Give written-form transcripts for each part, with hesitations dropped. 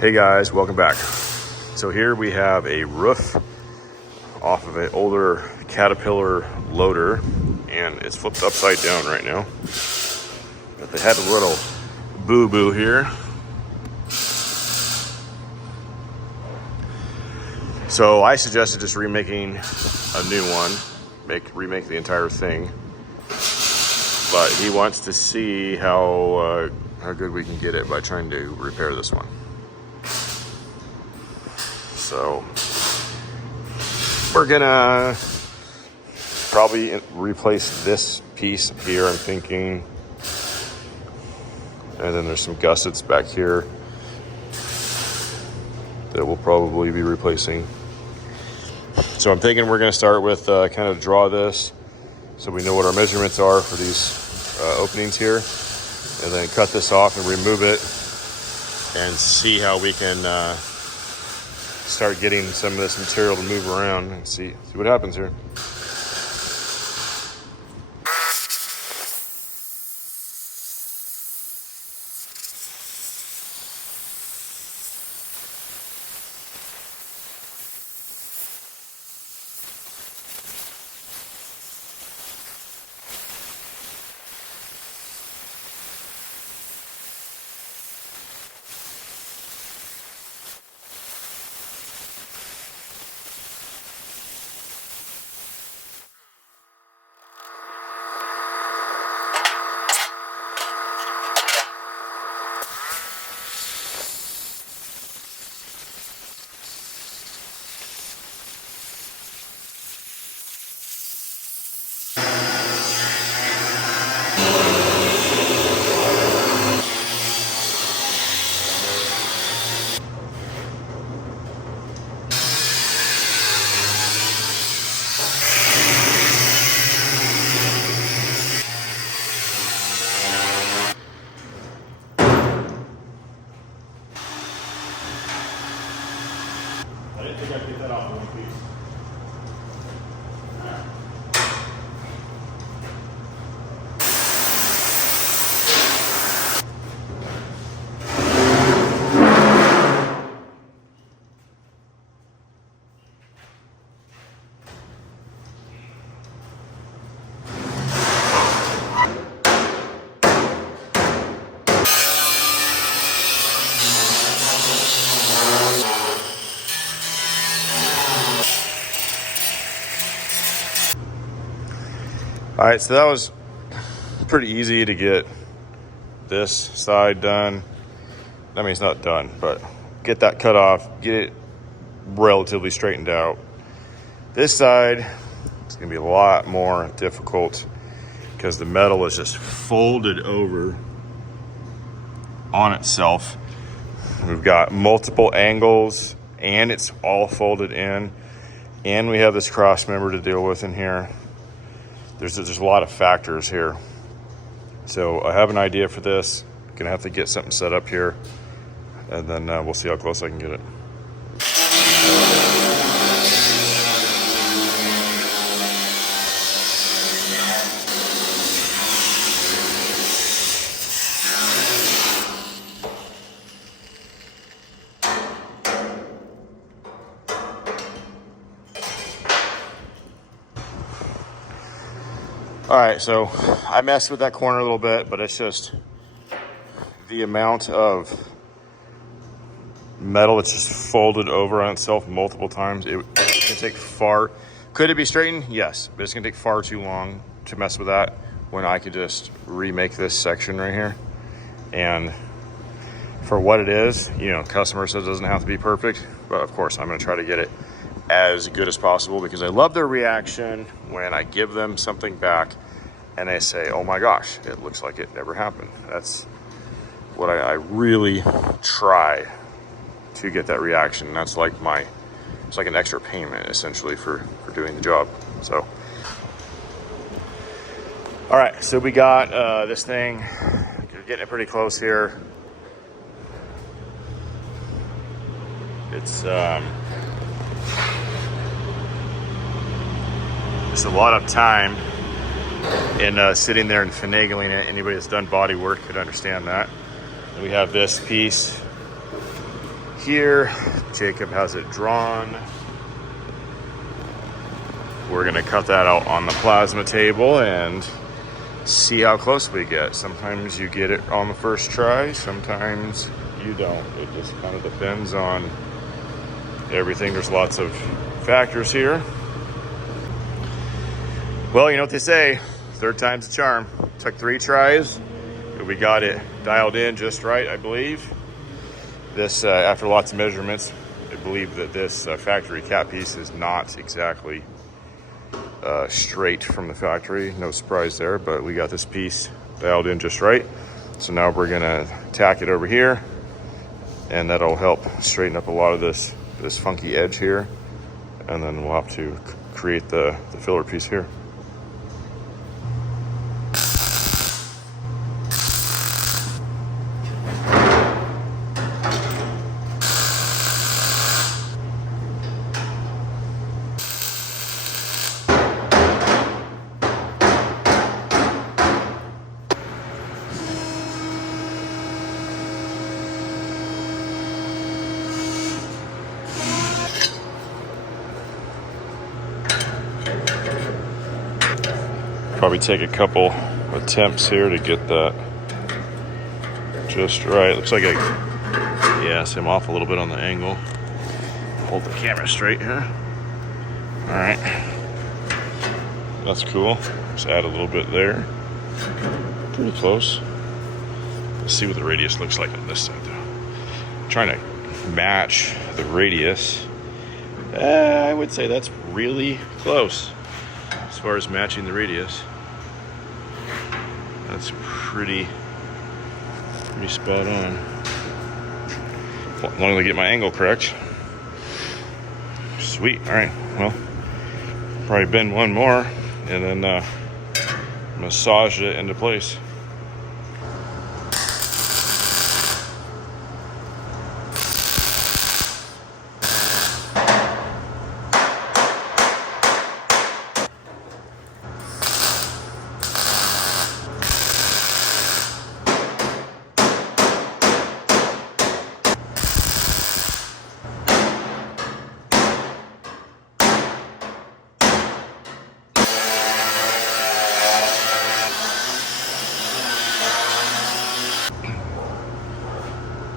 Hey guys, welcome back. So here we have a roof off of an older Caterpillar loader, and it's flipped upside down right now. But they had a little boo-boo here. So I suggested just remaking a new one, remake the entire thing. But he wants to see how good we can get it by trying to repair this one. So we're gonna probably replace this piece here, I'm thinking. And then there's some gussets back here that we'll probably be replacing. So I'm thinking we're gonna start with kind of draw this so we know what our measurements are for these openings here, and then cut this off and remove it and see how we can start getting some of this material to move around and see what happens here. I didn't think I'd get that off in one piece. All right, so that was pretty easy to get this side done. I mean, it's not done, but get that cut off, get it relatively straightened out. This side, it's gonna be a lot more difficult because the metal is just folded over on itself. We've got multiple angles and it's all folded in, and we have this cross member to deal with in here. There's a lot of factors here. So I have an idea for this. Gonna have to get something set up here, and then we'll see how close I can get it. All right, so I messed with that corner a little bit, but it's just the amount of metal that's just folded over on itself multiple times. It can take far. Could it be straightened? Yes, but it's gonna take far too long to mess with that when I could just remake this section right here. And for what it is, you know, customer says it doesn't have to be perfect, but of course I'm gonna try to get it as good as possible because I love their reaction when I give them something back and they say, oh my gosh, it looks like it never happened. That's what I really try to get that reaction. That's like it's like an extra payment essentially for doing the job. So, all right, so we got this thing, we're getting it pretty close here. It's a lot of time in sitting there and finagling it. Anybody that's done body work could understand that. And we have this piece here. Jacob has it drawn. We're gonna cut that out on the plasma table and see how close we get. Sometimes you get it on the first try, sometimes you don't. It just kind of depends on everything. There's lots of factors here. Well, you know what they say, third time's a charm. Took 3 tries. We got it dialed in just right, I believe. This, after lots of measurements, I believe that this factory cap piece is not exactly straight from the factory. No surprise there, but we got this piece dialed in just right. So now we're gonna tack it over here, and that'll help straighten up a lot of this funky edge here. And then we'll have to create the filler piece here. Probably take a couple attempts here to get that just right. Looks like I'm off a little bit on the angle. Hold the camera straight here. All right, that's cool. Just add a little bit there. Pretty close. Let's see what the radius looks like on this side though. I'm trying to match the radius. I would say that's really close as far as matching the radius. That's pretty spot on. As long as I get my angle correct. Sweet. All right. Well, probably bend one more and then massage it into place.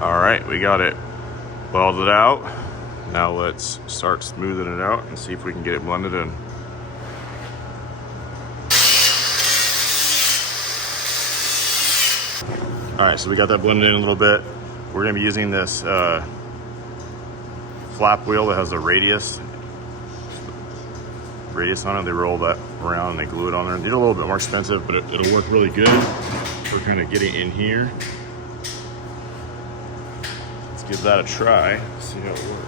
All right, we got it welded out. Now let's start smoothing it out and see if we can get it blended in. All right, so we got that blended in a little bit. We're gonna be using this flap wheel that has a radius on it. They roll that around and they glue it on there. It's a little bit more expensive, but it'll work really good. We're kind of getting in here. Give that a try, see how it works.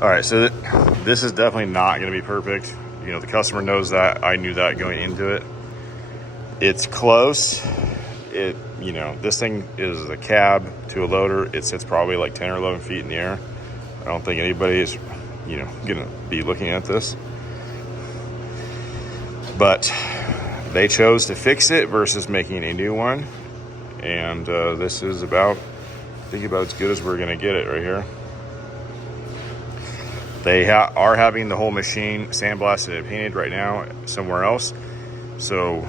All right, so this is definitely not gonna be perfect. You know, the customer knows that. I knew that going into it. It's close. You know, this thing is a cab to a loader. It sits probably like 10 or 11 feet in the air. I don't think anybody is, you know, gonna be looking at this. But they chose to fix it versus making a new one. And this is about, I think about as good as we're gonna get it right here. They are having the whole machine sandblasted and painted right now somewhere else. So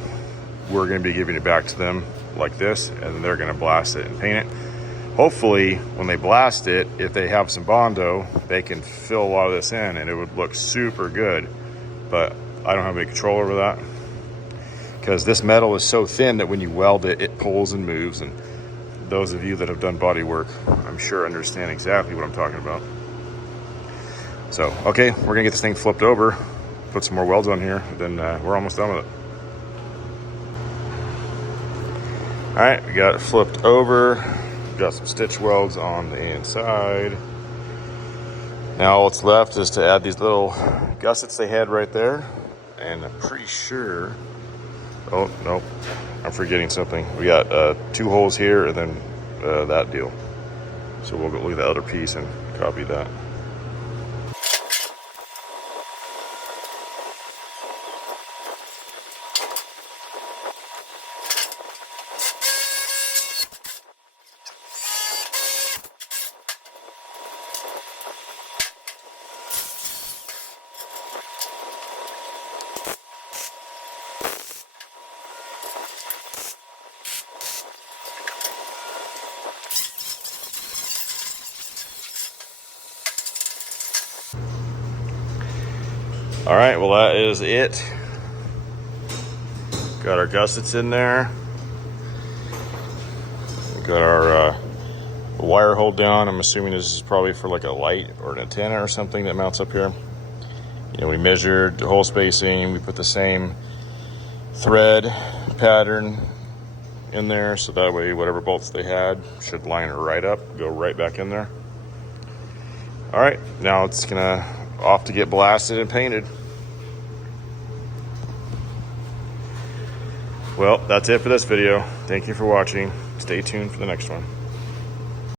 we're going to be giving it back to them like this, and then they're going to blast it and paint it. Hopefully, when they blast it, if they have some Bondo, they can fill a lot of this in and it would look super good. But I don't have any control over that, because this metal is so thin that when you weld it, it pulls and moves. And those of you that have done body work, I'm sure understand exactly what I'm talking about. So, okay, we're gonna get this thing flipped over, put some more welds on here, then we're almost done with it. All right, we got it flipped over. Got some stitch welds on the inside. Now all that's left is to add these little gussets they had right there. And I'm pretty sure, oh, no, I'm forgetting something. We got 2 holes here and then that deal. So we'll go look at the other piece and copy that. All right, well that is it. Got our gussets in there. We got our wire hold down. I'm assuming this is probably for like a light or an antenna or something that mounts up here. You know, we measured the hole spacing. We put the same thread pattern in there, so that way whatever bolts they had should line it right up, go right back in there. All right, now it's gonna off to get blasted and painted. Well, that's it for this video. Thank you for watching. Stay tuned for the next one.